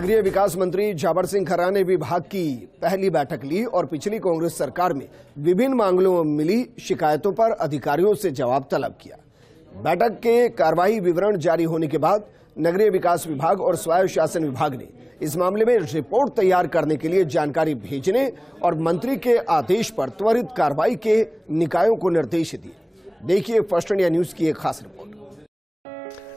नगरीय विकास मंत्री झाबर सिंह खर्रा ने विभाग की पहली बैठक ली और पिछली कांग्रेस सरकार में विभिन्न मामलों में मिली शिकायतों पर अधिकारियों से जवाब तलब किया। बैठक के कार्रवाई विवरण जारी होने के बाद नगरीय विकास विभाग और स्वायत्त शासन विभाग ने इस मामले में रिपोर्ट तैयार करने के लिए जानकारी भेजने और मंत्री के आदेश पर त्वरित कार्रवाई के निकायों को निर्देश दिए। देखिए फर्स्ट इंडिया न्यूज की एक खास रिपोर्ट।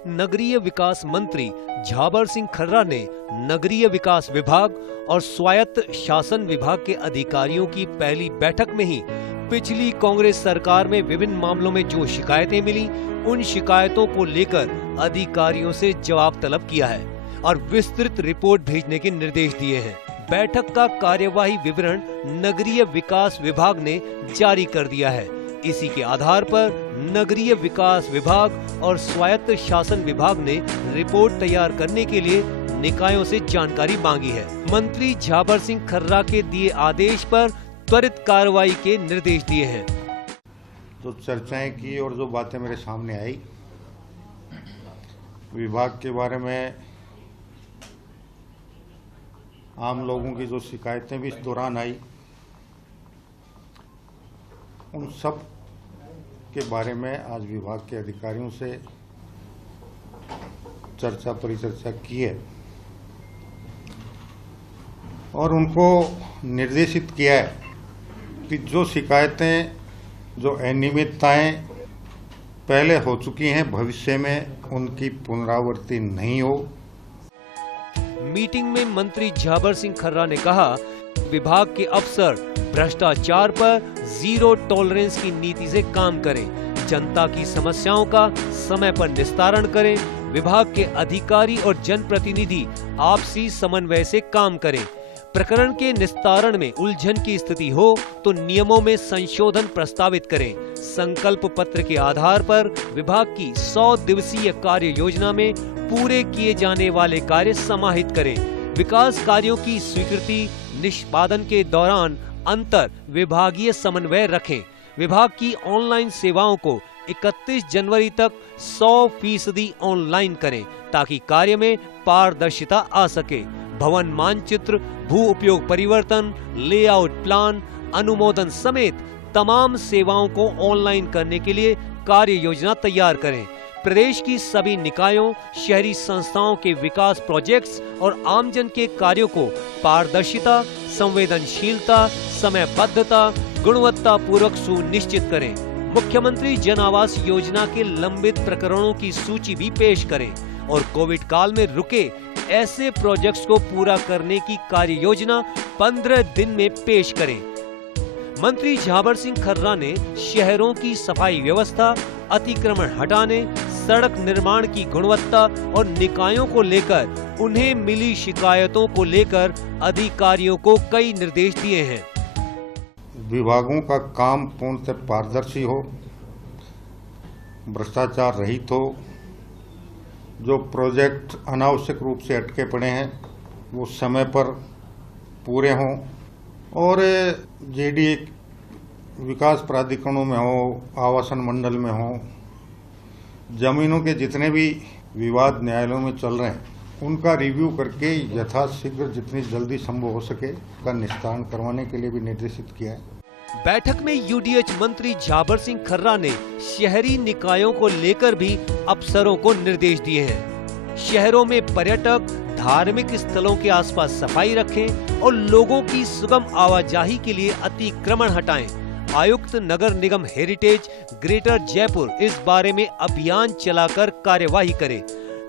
नगरीय विकास मंत्री झाबर सिंह खर्रा ने नगरीय विकास विभाग और स्वायत्त शासन विभाग के अधिकारियों की पहली बैठक में ही पिछली कांग्रेस सरकार में विभिन्न मामलों में जो शिकायतें मिली, उन शिकायतों को लेकर अधिकारियों से जवाब तलब किया है और विस्तृत रिपोर्ट भेजने के निर्देश दिए हैं। बैठक का कार्यवाही विवरण नगरीय विकास विभाग ने जारी कर दिया है। इसी के आधार पर नगरीय विकास विभाग और स्वायत्त शासन विभाग ने रिपोर्ट तैयार करने के लिए निकायों से जानकारी मांगी है। मंत्री झाबर सिंह खर्रा के दिए आदेश पर त्वरित कार्रवाई के निर्देश दिए हैं। तो चर्चाएं की और जो बातें मेरे सामने आई विभाग के बारे में, आम लोगों की जो शिकायतें भी इस दौरान आई, उन सब के बारे में आज विभाग के अधिकारियों से परिचर्चा की है और उनको निर्देशित किया है कि जो शिकायतें, जो अनियमितताएं पहले हो चुकी हैं, भविष्य में उनकी पुनरावृत्ति नहीं हो। मीटिंग में मंत्री झाबर सिंह खर्रा ने कहा, विभाग के अफसर भ्रष्टाचार पर जीरो टॉलरेंस की नीति से काम करें, जनता की समस्याओं का समय पर निस्तारण करें, विभाग के अधिकारी और जनप्रतिनिधि आपसी समन्वय से काम करें। प्रकरण के निस्तारण में उलझन की स्थिति हो तो नियमों में संशोधन प्रस्तावित करें। संकल्प पत्र के आधार पर विभाग की 100 दिवसीय कार्य योजना में पूरे किए जाने वाले कार्य समाहित करें। विकास कार्यों की स्वीकृति निष्पादन के दौरान अंतर विभागीय समन्वय रखें। विभाग की ऑनलाइन सेवाओं को 31 जनवरी तक 100% ऑनलाइन करें ताकि कार्य में पारदर्शिता आ सके। भवन मानचित्र, भू उपयोग परिवर्तन, लेआउट प्लान, अनुमोदन समेत तमाम सेवाओं को ऑनलाइन करने के लिए कार्य योजना तैयार करें। प्रदेश की सभी निकायों, शहरी संस्थाओं के विकास प्रोजेक्ट्स और आमजन के कार्यों को पारदर्शिता, संवेदनशीलता, समयबद्धता, गुणवत्ता पूर्वक सुनिश्चित करें। मुख्यमंत्री जन आवास योजना के लंबित प्रकरणों की सूची भी पेश करें और कोविड काल में रुके ऐसे प्रोजेक्ट्स को पूरा करने की कार्य योजना 15 दिन में पेश करें। मंत्री झाबर सिंह खर्रा ने शहरों की सफाई व्यवस्था, अतिक्रमण हटाने, सड़क निर्माण की गुणवत्ता और निकायों को लेकर उन्हें मिली शिकायतों को लेकर अधिकारियों को कई निर्देश दिए हैं। विभागों का काम पूर्णतः पारदर्शी हो, भ्रष्टाचार रहित हो, जो प्रोजेक्ट अनावश्यक रूप से अटके पड़े हैं वो समय पर पूरे हों और जेडी विकास प्राधिकरणों में हो, आवासन मंडल में हो, जमीनों के जितने भी विवाद न्यायालयों में चल रहे हैं उनका रिव्यू करके यथाशीघ्र जितनी जल्दी संभव हो सके का निस्तारण करवाने के लिए भी निर्देशित किया है। बैठक में यूडीएच मंत्री झाबर सिंह खर्रा ने शहरी निकायों को लेकर भी अफसरों को निर्देश दिए हैं। शहरों में पर्यटक, धार्मिक स्थलों के आसपास सफाई रखें और लोगों की सुगम आवाजाही के लिए अतिक्रमण हटाएं। आयुक्त नगर निगम हेरिटेज ग्रेटर जयपुर इस बारे में अभियान चलाकर कार्यवाही करे।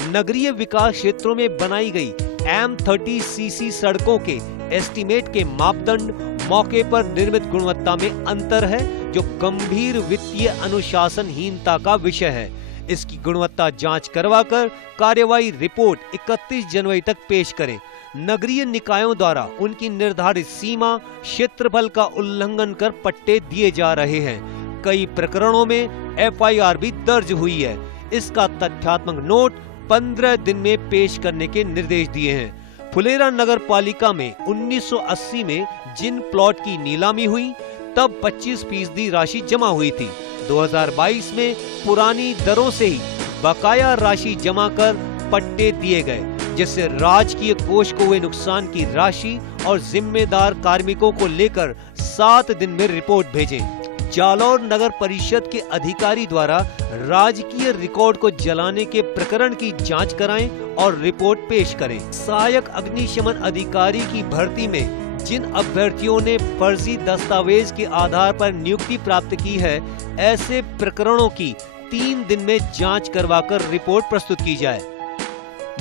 नगरीय विकास क्षेत्रों में बनाई गई M30cc सड़कों के एस्टीमेट के मापदंड मौके पर निर्मित गुणवत्ता में अंतर है, जो गंभीर वित्तीय अनुशासनहीनता का विषय है। इसकी गुणवत्ता जांच करवाकर कार्यवाही रिपोर्ट 31 जनवरी तक पेश करें। नगरीय निकायों द्वारा उनकी निर्धारित सीमा, क्षेत्रफल का उल्लंघन कर पट्टे दिए जा रहे हैं। कई प्रकरणों में FIR भी दर्ज हुई है। इसका तथ्यात्मक नोट 15 दिन में पेश करने के निर्देश दिए हैं। फुलेरा नगर पालिका में 1980 में जिन प्लॉट की नीलामी हुई तब 25% राशि जमा हुई थी। 2022 में पुरानी दरों से ही बकाया राशि जमा कर पट्टे दिए गए। जिससे राजकीय कोष को हुए नुकसान की राशि और जिम्मेदार कार्मिकों को लेकर 7 दिन में रिपोर्ट भेजें। जालौर नगर परिषद के अधिकारी द्वारा राजकीय रिकॉर्ड को जलाने के प्रकरण की जांच कराएं और रिपोर्ट पेश करें। सहायक अग्निशमन अधिकारी की भर्ती में जिन अभ्यर्थियों ने फर्जी दस्तावेज के आधार पर नियुक्ति प्राप्त की है, ऐसे प्रकरणों की 3 दिन में जांच करवाकर रिपोर्ट प्रस्तुत की जाए।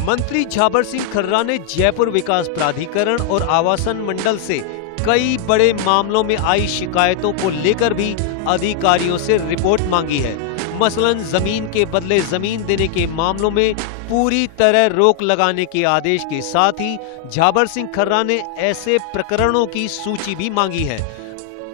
मंत्री झाबर सिंह खर्रा ने जयपुर विकास प्राधिकरण और आवासन मंडल से कई बड़े मामलों में आई शिकायतों को लेकर भी अधिकारियों से रिपोर्ट मांगी है। मसलन जमीन के बदले जमीन देने के मामलों में पूरी तरह रोक लगाने के आदेश के साथ ही झाबर सिंह खर्रा ने ऐसे प्रकरणों की सूची भी मांगी है।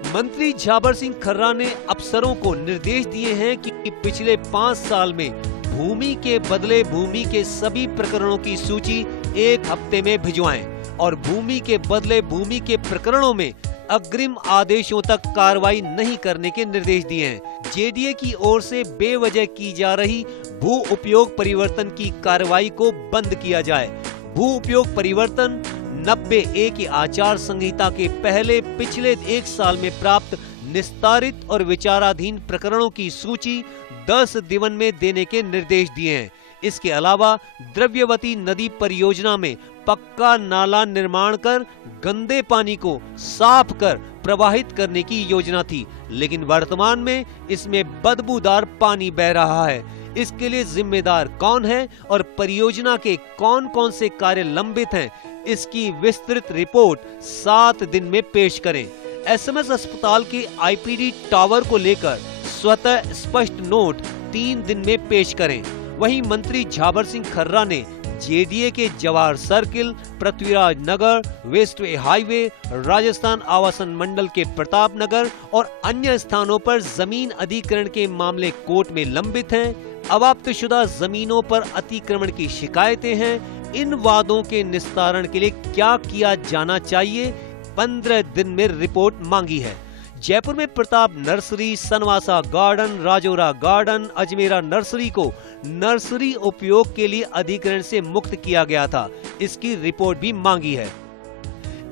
मंत्री झाबर सिंह खर्रा ने अफसरों को निर्देश दिए हैं कि पिछले 5 साल में भूमि के बदले भूमि के सभी प्रकरणों की सूची 1 हफ्ते में भिजवाएं और भूमि के बदले भूमि के प्रकरणों में अग्रिम आदेशों तक कार्रवाई नहीं करने के निर्देश दिए हैं। जेडीए की ओर से बेवजह की जा रही भू उपयोग परिवर्तन की कार्रवाई को बंद किया जाए। भू उपयोग परिवर्तन 90A की आचार संहिता के पहले पिछले 1 साल में प्राप्त निस्तारित और विचाराधीन प्रकरणों की सूची 10 दिन में देने के निर्देश दिए हैं। इसके अलावा द्रव्यवती नदी परियोजना में पक्का नाला निर्माण कर गंदे पानी को साफ कर प्रवाहित करने की योजना थी, लेकिन वर्तमान में इसमें बदबूदार पानी बह रहा है। इसके लिए जिम्मेदार कौन है और परियोजना के कौन कौन से कार्य लंबित हैं, इसकी विस्तृत रिपोर्ट 7 दिन में पेश करें। एसएमएस अस्पताल के आईपीडी टावर को लेकर स्वतः स्पष्ट नोट 3 दिन में पेश करें। वहीं मंत्री झाबर सिंह खर्रा ने जेडीए के जवाहर सर्किल, पृथ्वीराज नगर, वेस्टवे हाईवे, राजस्थान आवासन मंडल के प्रताप नगर और अन्य स्थानों पर जमीन अधिग्रहण के मामले कोर्ट में लंबित हैं। अवाप्तशुदा जमीनों पर अतिक्रमण की शिकायतें हैं। इन वादों के निस्तारण के लिए क्या किया जाना चाहिए, 15 दिन में रिपोर्ट मांगी है। जयपुर में Pratap nursery, Sanwasa garden, Rajaura garden, Ajmera nursery को नर्सरी उपयोग के लिए अधिग्रहण से मुक्त किया गया था। इसकी रिपोर्ट भी मांगी है।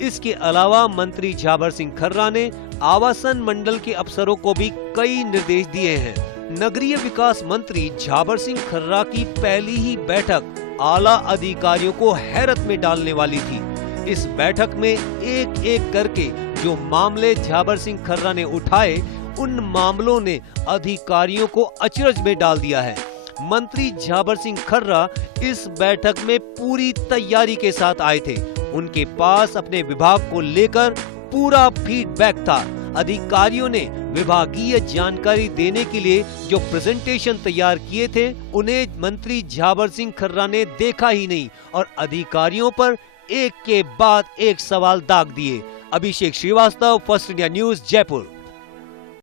इसके अलावा मंत्री झाबर सिंह खर्रा ने आवासन मंडल के अफसरों को भी कई निर्देश दिए हैं। नगरीय विकास मंत्री झाबर सिंह खर्रा की पहली ही बैठक आला अधिकारियों को हैरत में डालने वाली थी। इस बैठक में एक एक करके जो मामले झाबर सिंह खर्रा ने उठाए, उन मामलों ने अधिकारियों को अचरज में डाल दिया है। मंत्री झाबर सिंह खर्रा इस बैठक में पूरी तैयारी के साथ आए थे। उनके पास अपने विभाग को लेकर पूरा फीडबैक था। अधिकारियों ने विभागीय जानकारी देने के लिए जो प्रेजेंटेशन तैयार किए थे, उन्हें मंत्री झाबर सिंह खर्रा ने देखा ही नहीं और अधिकारियों पर एक के बाद एक सवाल दाग दिए। Abhishek Srivastava, first India news, Jaipur.